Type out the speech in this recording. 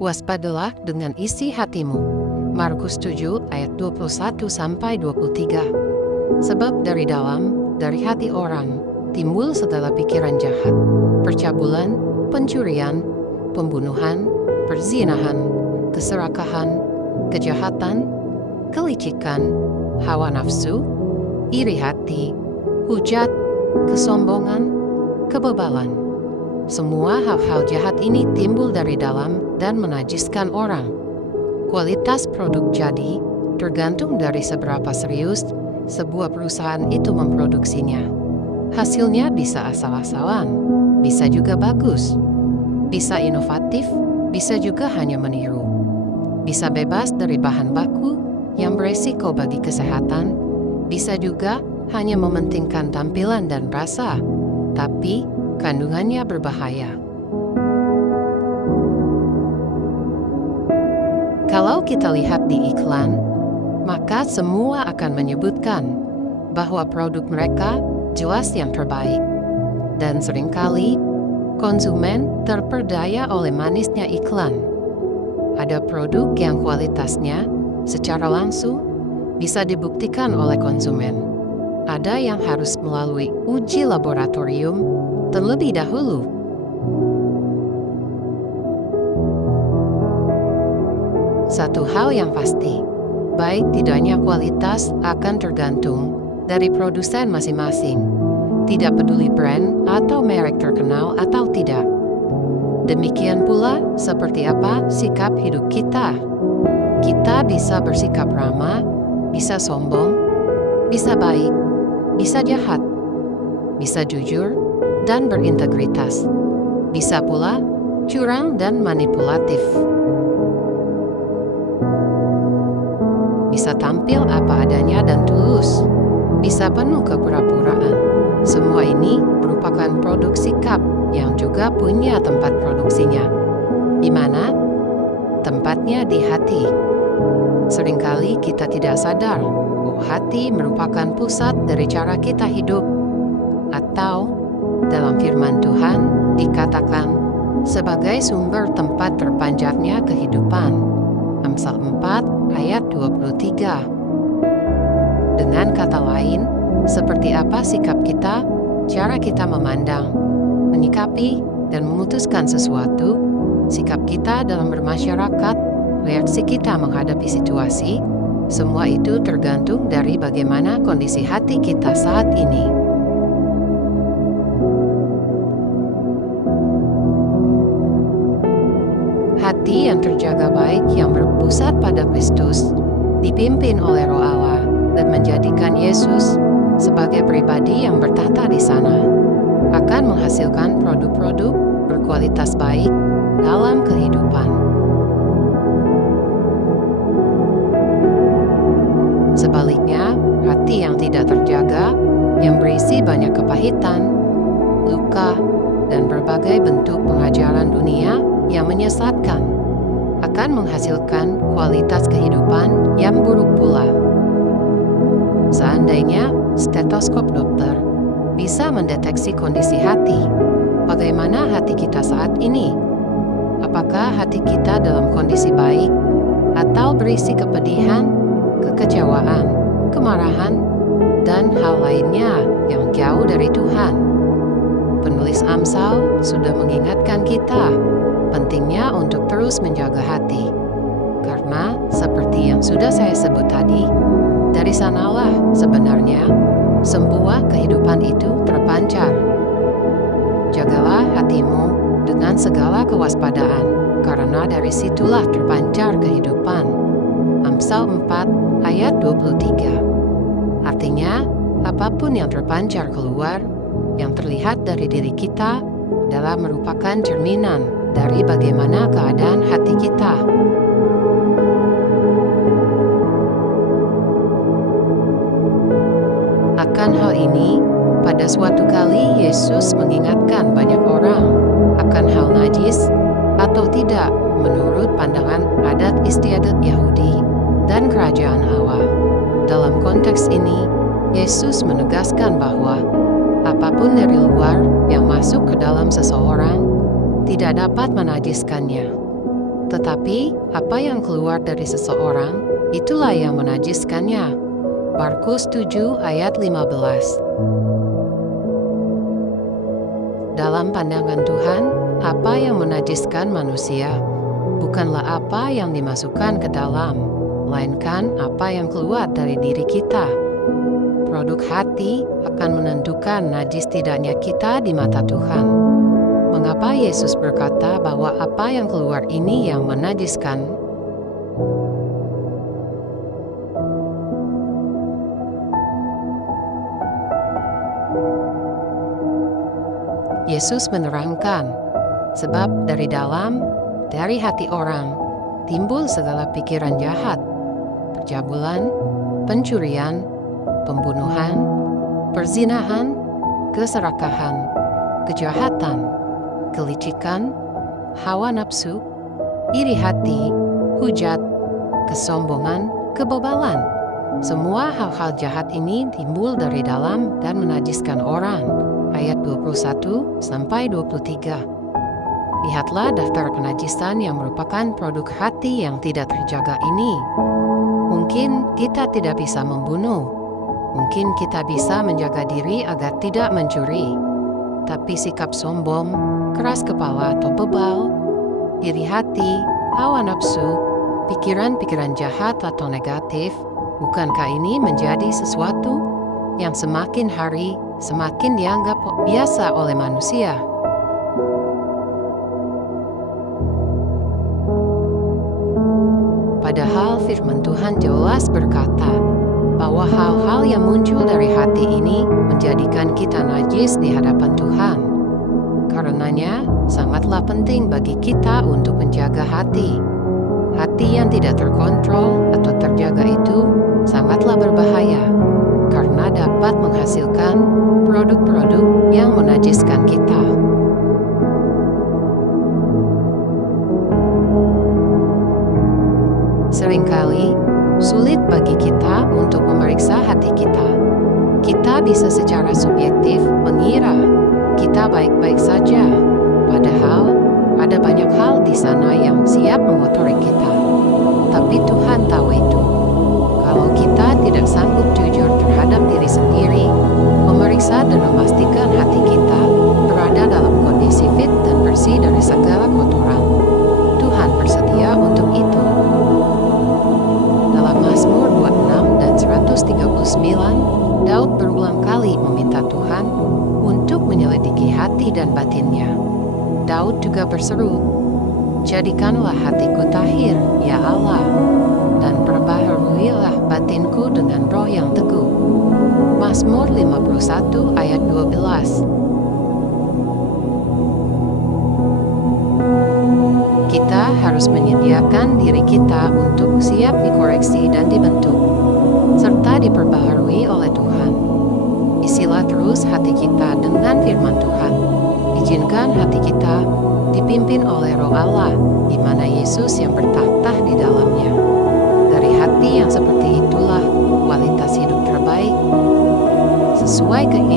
Waspadalah dengan isi hatimu. Markus 7 ayat 21-23. Sebab dari hati orang, timbul segala pikiran jahat, percabulan, pencurian, pembunuhan, perzinahan, keserakahan, kejahatan, kelicikan, hawa nafsu, iri hati, hujat, kesombongan, kebebalan. Semua hal-hal jahat ini timbul dari dalam dan menajiskan orang. Kualitas produk jadi tergantung dari seberapa serius sebuah perusahaan itu memproduksinya. Hasilnya bisa asal-asalan, bisa juga bagus, bisa inovatif, bisa juga hanya meniru. Bisa bebas dari bahan baku yang beresiko bagi kesehatan, bisa juga hanya mementingkan tampilan dan rasa, tapi kandungannya berbahaya. Kalau kita lihat di iklan, maka semua akan menyebutkan bahwa produk mereka jelas yang terbaik. Dan seringkali, konsumen terperdaya oleh manisnya iklan. Ada produk yang kualitasnya secara langsung bisa dibuktikan oleh konsumen. Ada yang harus melalui uji laboratorium terlebih dahulu. Satu hal yang pasti, baik tidaknya kualitas akan tergantung dari produsen masing-masing. Tidak peduli brand atau merek terkenal atau tidak. Demikian pula seperti apa sikap hidup kita. Kita bisa bersikap ramah, bisa sombong, bisa baik, bisa jahat, bisa jujur dan berintegritas, bisa pula curang dan manipulatif. Bisa tampil apa adanya dan tulus, bisa penuh kepura-puraan. Semua ini merupakan produk sikap yang juga punya tempat produksinya. Di mana? Tempatnya di hati. Seringkali kita tidak sadar bahwa hati merupakan pusat dari cara kita hidup. Atau dalam firman Tuhan dikatakan sebagai sumber tempat terpancarnya kehidupan. Amsal 4 ayat 23. Dengan kata lain, seperti apa sikap kita, cara kita memandang, menyikapi, dan memutuskan sesuatu, sikap kita dalam bermasyarakat, reaksi kita menghadapi situasi, semua itu tergantung dari bagaimana kondisi hati kita saat ini. Hati yang terjaga baik yang berpusat pada Kristus, dipimpin oleh Roh Allah, dan menjadikan Yesus sebagai pribadi yang bertata di sana, akan menghasilkan produk-produk berkualitas baik dalam kehidupan. Sebaliknya, hati yang tidak terjaga, yang berisi banyak kepahitan, luka, dan berbagai bentuk pengajaran dunia yang menyesatkan, akan menghasilkan kualitas kehidupan yang buruk pula. Seandainya stetoskop dokter bisa mendeteksi kondisi hati, bagaimana hati kita saat ini? Apakah hati kita dalam kondisi baik atau berisi kepedihan, kekecewaan, kemarahan, dan hal lainnya yang jauh dari Tuhan? Penulis Amsal sudah mengingatkan kita pentingnya untuk terus menjaga hati. Karena seperti yang sudah saya sebut tadi, dari sanalah sebenarnya semua kehidupan itu terpancar. Jagalah hatimu dengan segala kewaspadaan, karena dari situlah terpancar kehidupan. Amsal 4 ayat 23. Artinya, apapun yang terpancar keluar, yang terlihat dari diri kita adalah merupakan cerminan dari bagaimana keadaan hati kita. Akan hal ini, pada suatu kali Yesus mengingatkan banyak orang akan hal najis atau tidak menurut pandangan adat istiadat Yahudi dan kerajaan Allah. Dalam konteks ini, Yesus menegaskan bahwa apapun dari luar yang masuk ke dalam seseorang tidak dapat menajiskannya. Tetapi apa yang keluar dari seseorang, itulah yang menajiskannya. Markus 7 ayat 15. Dalam pandangan Tuhan, apa yang menajiskan manusia bukanlah apa yang dimasukkan ke dalam, melainkan apa yang keluar dari diri kita. Produk hati akan menentukan najis tidaknya kita di mata Tuhan. Mengapa Yesus berkata bahwa apa yang keluar ini yang menajiskan? Yesus menerangkan, sebab dari dalam, dari hati orang, timbul segala pikiran jahat, percabulan, pencurian, pembunuhan, perzinahan, keserakahan, kejahatan, kelicikan, hawa nafsu, iri hati, hujat, kesombongan, kebebalan. Semua hal-hal jahat ini timbul dari dalam dan menajiskan orang. Ayat 21 sampai 23. Lihatlah daftar kenajisan yang merupakan produk hati yang tidak terjaga ini. Mungkin kita tidak bisa membunuh. Mungkin kita bisa menjaga diri agar tidak mencuri. Tapi sikap sombong, keras kepala atau bebal, iri hati, hawa nafsu, pikiran-pikiran jahat atau negatif, bukankah ini menjadi sesuatu yang semakin hari semakin dianggap biasa oleh manusia? Padahal firman Tuhan jelas berkata bahwa hal-hal yang muncul dari hati ini menjadikan kita najis di hadapan Tuhan. Karenanya, sangatlah penting bagi kita untuk menjaga hati. Hati yang tidak terkontrol atau terjaga itu sangatlah berbahaya, karena dapat menghasilkan produk-produk yang menajiskan kita. Seringkali, sulit bagi kita untuk memeriksa hati kita. Kita bisa secara subjektif mengira kita baik-baik saja, padahal ada banyak hal di sana yang siap mengotori kita. Tapi Tuhan tahu itu. Kalau kita tidak sanggup jujur terhadap diri sendiri, memeriksa dan memastikan hati kita berada dalam kondisi fit dan bersih dari segala kotoran, Tuhan bersedia untuk itu. Dalam Mazmur 26 dan 139, Daud berulang kali meminta Tuhan untuk menyelidiki hati dan batinnya. Daud juga berseru, "Jadikanlah hatiku tahir, ya Allah, dan perbaharuilah batinku dengan roh yang teguh." Mazmur 51 ayat 12. Kita harus menyediakan diri kita untuk siap dikoreksi dan dibentuk, serta diperbaharui oleh Tuhan. Isilah terus hati kita dengan firman Tuhan. Izinkan hati kita dipimpin oleh Roh Allah, di mana Yesus yang bertakhta di dalamnya. Dari hati yang seperti itulah kualitas hidup terbaik sesuai keinginan